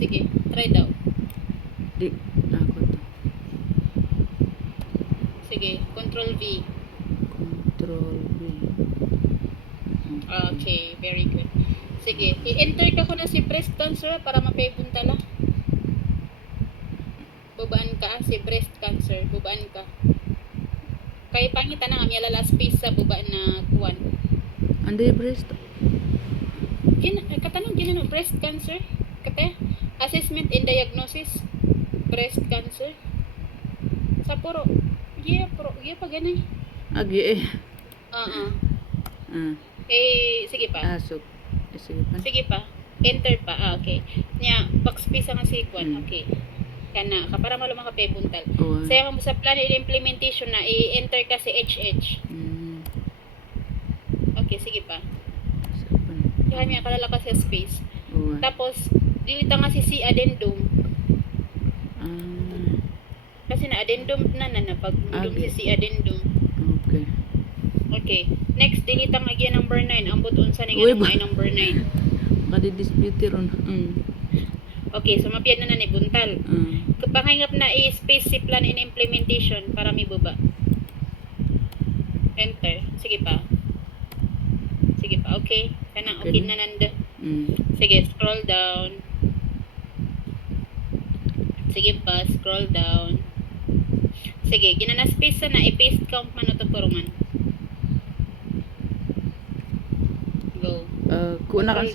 Sige, try daw. Di, ako to. Sige, Control V. Control V. Okay, very good. Sige, i-enter ko na si breast cancer para mapaybunta la. Bubaan ka, si breast cancer. Bubaan ka. Kay pangita na nga, may lala space sa bubaan na kuwan. Andi breast. Katanong gina no, breast cancer. Kate, assessment and diagnosis. Breast cancer. Sa puro. Yeah, pa ganay. Agi eh. Sige pa. Asok. Sige pa. Sige pa. Enter pa. Okay. Nya, backspace ang sequence. Okay. Kana, para malo makapebuntal. Oh. Saya mo sa plan and implementation na i-enter ka si HH. Okay, sige pa. Diyan niya kalala ka sa space. Oh. Tapos, dilita nga si addendum. Kasi na addendum na pag si addendum. Okay. Okay. Next, delete ang agya number 9. Ang buton sa nga ay number 9. Madi-dispute ron. Okay, so mapiyad na ni buntal. Kapangingap na i-space si plan in implementation para may baba. Enter. Sige pa. Sige pa. Okay. Kanang okay na nanda. Sige, scroll down. Sige pa, scroll down. Sige, ginana space na i-paste count man ito puruman. Go. Kuna ka.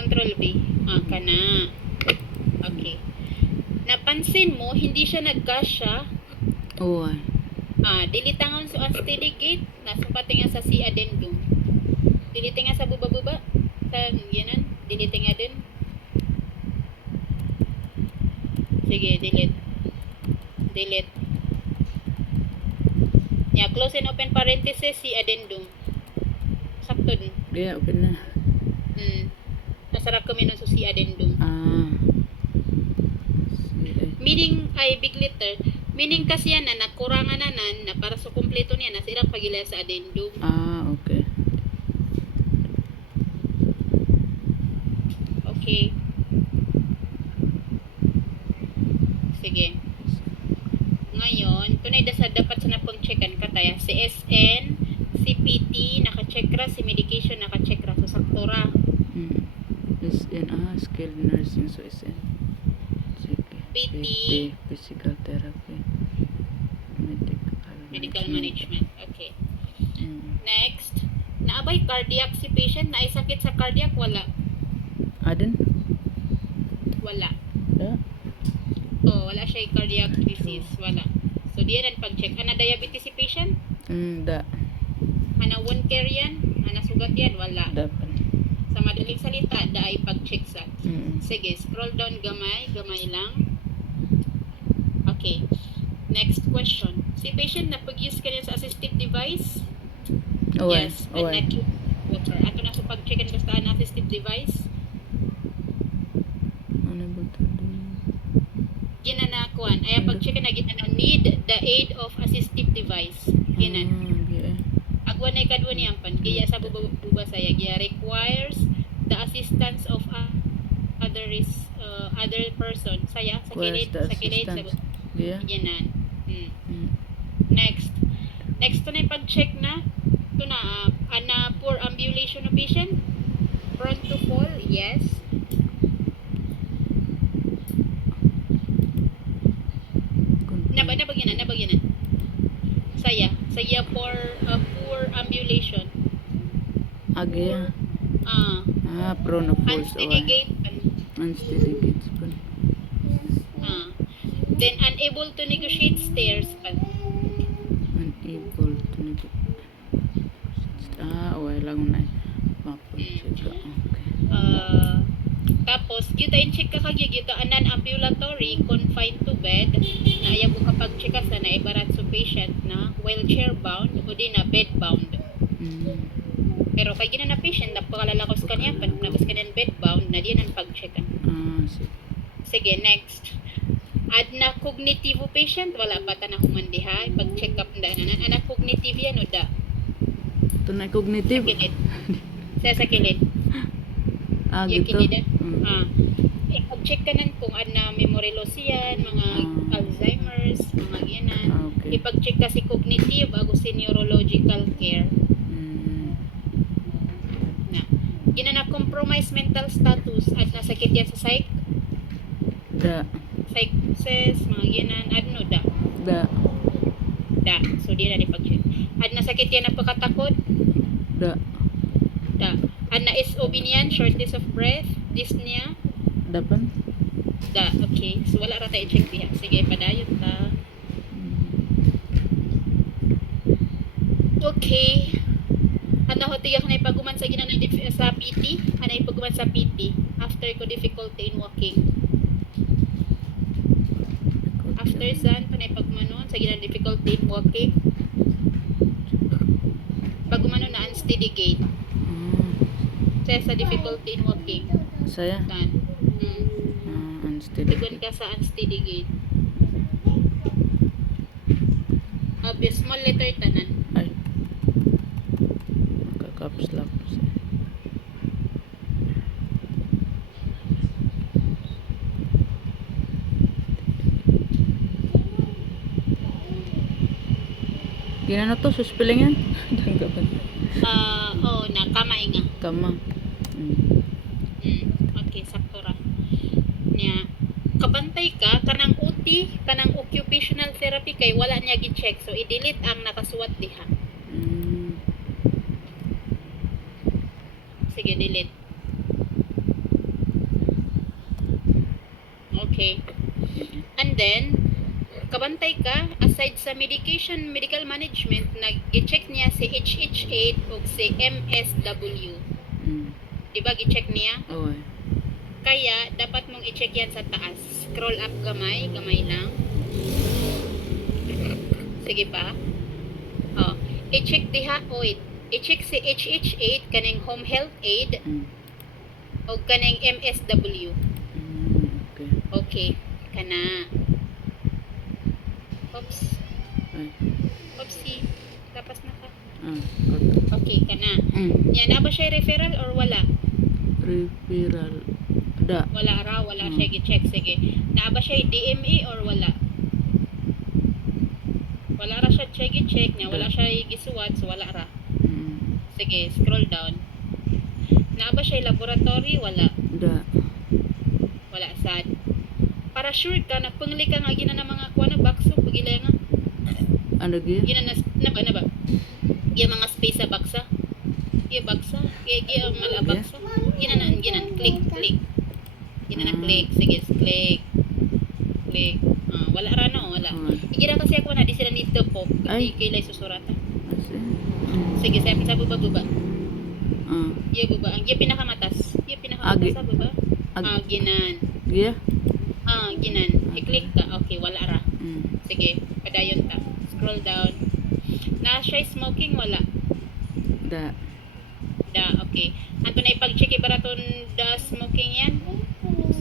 Control V. Kana. Okay. Napansin mo, hindi siya nagkasya. Oo. Delete nga sa unsteady gate. Nasa pati nga sa C addendum. Delete nga sa buba-buba. Sa yanan. Delete nga din. Sige, delete. Delete. Close and open parenthesis, C addendum. Sakto din. Yeah, okay na. Nasarap kami nun sa C addendum. Meaning ay big letter. Meaning kasi yan na nakurangan na para sa kumpleto niya na sirang pagila sa addendum. Okay. Okay. Sige. Ngayon, tunay sa dapat sa napang checkan kataya si SN, si PT naka-check ra, si medication naka-check ra, so sakto ra. SN skilled nursing, so SN. PT, physical therapy, medical management. Okay. Next, naabay cardiac si patient, na sakit sa cardiac, wala. Adin? Wala. Yeah. Wala siya cardiac disease, wala. So diyan ang pag-check. Ana diabetes si patient? Da. Ana wound care yan? Ana sugat yan? Wala. Dapat. Sa madaling salita, ay pag-check sa. Sige, scroll down gamay lang. Okay. Next question. Si patient na pag-use ka sa assistive device? Yes. Water. Ato na sa pag-check ang kastaan assistive device? Ano ba ito? Ginanakuan. Ay, pag-check na need the aid of assistive device. Ginan. Agwan na ikadwa niya pan. Gaya sa buba saya. Gaya requires the assistance of other person. Saya, sa kilid. Sa ginan. Next to na pag-check na. Ito na, ana poor ambulation of patient. Prone to fall. Yes. Nabagyanan. Saya for poor ambulation. Agya. Prone of falls. Unsteady gait. Unsteady gates pa. Then unable to negotiate stairs pa. Unable to negotiate. Lang na. Mapag-check ka. Okay. Tapos, yuta in-check ka yuta non-ambulatory, confined to bed, na ayaw mo kapag check ka sa na ibarat sa patient na wheelchair bound o di na bed bound. Pero kay gina na patient, napakalalakas kanya, nabas ka ng bed bound, na di ang pag-check ka. Sige, next. Ad na cognitivo patient, wala pa ta na humandiha, pag-check up na anak cognitive yan o da? Ito na cognitive. Sa kilid. Ya gitu. kinida. Mm. Ipag-check ka nan kung ana memory loss yan, mga Alzheimer's, mga ginan. Okay. Ipag-check ka si cognitive ako si neurological care. Mm. Na. Ginana compromise mental status at nasakit yan sa Da. psychosis, mga ginan, ano da. Da. Da. So di na ipag-check. At nasakit yan na pagkatakot, Da. da. At na SOB niyan, shortness of breath, dyspnea, Dapan? da. Okay. So wala ra tayo check diha. Sige, padayon ta. Okay. Ano ho tiyak na ipaguman sa sa PT? Ano ipaguman sa PT? After ko difficulty in walking. After saan pa na ipagumanon sa difficulty in walking? Pagumanon na unsteady gait. Sa difficulty in walking. Saya? Saan? Unsteady. Tugon ka sa unsteady gait. Obvious, small letter tanan. Ay. Makakaps lock siya. Ginano to? Suspelling yan? Tanggapan. Na kamay nga. Kama. Okay, sakto ra. Nya, kabantay ka kanang OT, kanang occupational therapy kay wala niya gi-check. So i-delete ang nakasuwat diha. Sige, delete. Okay. And then kabantay ka aside sa medical management nag-check niya si HH8 ug si MSW. Diba gi-check niya? Oo. Kaya, dapat mong i-check yan sa taas. Scroll up gamay lang. Sige pa. I-check diha, i-check si HH8, kaning home health aid, o kaning MSW. Okay. Okay, kana. Oops. Ay. Oopsie. Tapos na ka. Okay. Okay, kana. Yan, na ba siya referral or wala? Referral. Da. Wala ra, wala siya gi-check. Sige. Na ba siya DME or wala? Wala ra siya gi-check niya, wala siya gisuwat, so wala ra. Sige, scroll down. Na ba siya laboratory? Wala. Da. Wala sad. Para sure ka na pungli ka nga gina na mga kuha na bakso pagila nga. Ano gyud? Gina na ba? Yung mga space sa baksa. Iya baksa. Iya mala baksa. Gina click. Gina na click. Sige, click. Wala ra no, wala. Gina kasi ako na di sila dito po. Hindi kailay susurata. Sige, sa baba. Iya baba. Ang iya pinakamatas. Sa baba. Ginan. Iya? Ginan. I-click ka. Okay, wala ra. Sige, padayon ta. Scroll down. Na siya smoking, wala. Da. Okay. Anto na ipag-check ibaraton da smoking yan.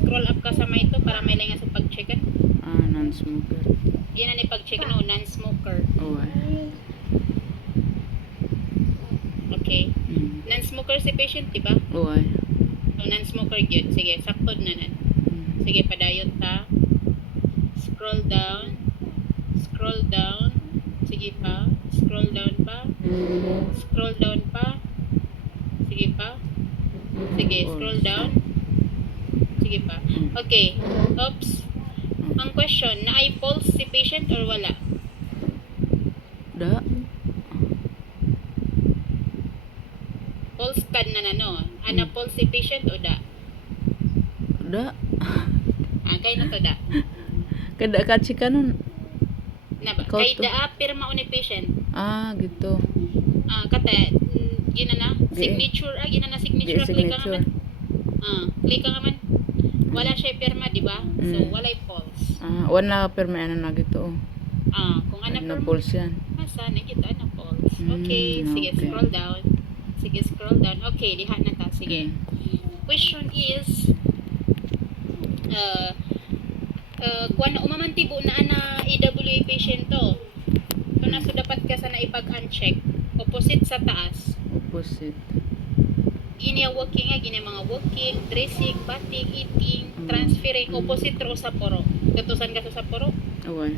Scroll up ka sa may ito para may linga sa pag-checkan. Non-smoker. Yan na ipag-check no, non-smoker. Oo. Okay. Non-smoker si patient, diba? Oo. So, non-smoker yun. Sige, saktod na nan. Sige, padayon ta. Scroll down. Sige pa. Scroll down pa. Sige pa. Sige, scroll down. Sige pa. Okay. Oops. Ang question, na-ay pulse si patient or wala? Da. Pulse kan na no? Ana pulse si patient o da? Da. Kay na to da. Kada katsika nun. Kay da pirma o ni patient. Gitu. Kata ginana signature signature click ka naman. Click ka naman. Wala siya pirma, di ba? So walay pulse. Wala perma na gitu. Kung ana Na pirma. pulse yan. Asa nakita na pulse. Okay, sige, scroll down. Okay, diha na ta. Sige. Question is kuan na umamantibo na ana EWA patient to. So naso dapat ka sa na ipag-uncheck opposite sa taas. Opposite. gini ang walking nga, gini ang mga walking, dressing, bathing, eating, transferring, opposite ro sa poro. Gatusan ka sa poro. Awan.